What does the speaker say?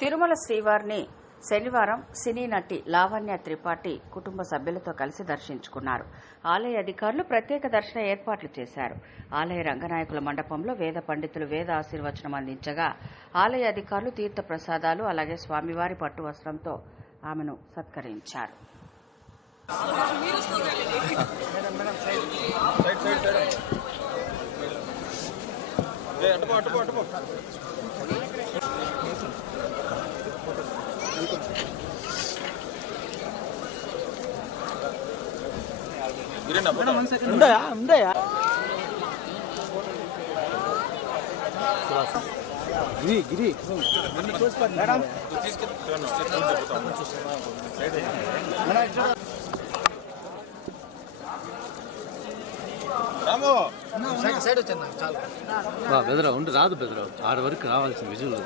తిరుమల శ్రీవారిని శనివారం సినీ నటి లావణ్య త్రిపాఠి కుటుంబ సభ్యులతో కలిసి దర్శించుకున్నారు. ఆలయ అధికారులు ప్రత్యేక దర్శన ఏర్పాట్లు చేశారు. ఆలయ రంగనాయకుల మండపంలో వేద పండితులు వేద ఆశీర్వచనం అందించగా ఆలయ అధికారులు తీర్థ ప్రసాదాలు అలాగే స్వామివారి పట్టు వస్త్రంతో ఆమెను సత్కరించారు. గిరి బెదరా ఉండి రాదు బెదరా 6 వరకు రావాల్సిన విజువల్